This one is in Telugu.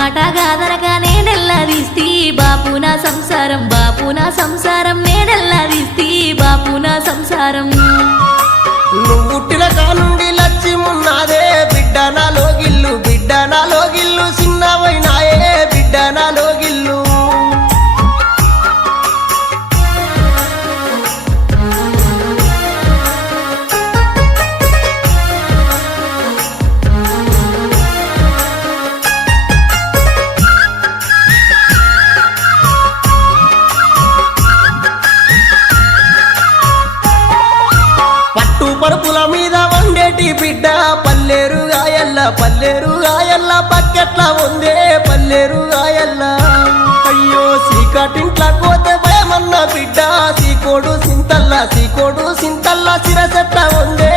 మాట గాదరగా నేనెల్లదీస్తి బాపు నా సంసారం, బాపు నా సంసారం, నేనెల్లదీస్తి బాపు నా సంసారం. నువ్వు పుట్టిన కానుండి లచ్చిమున్నాదే బిడ్డ నాలో గిల్లు, బిడ్డ నాలో గిల్లు, చిన్నవైనాయే బిడ్డ నాలో గిల్లు. పరుపుల మీద వండేటి బిడ్డ పల్లేరుగాయల్ల, పల్లేరుగాయల్ల పక్కెట్ల ఉందే పల్లేరుగాయల్ల. అయ్యో సీకటింట్ల కోతే భయమన్న బిడ్డ సీకోడు సింతల్ల, సీకోడు సింతల్ల సిరసెట్ల ఉందే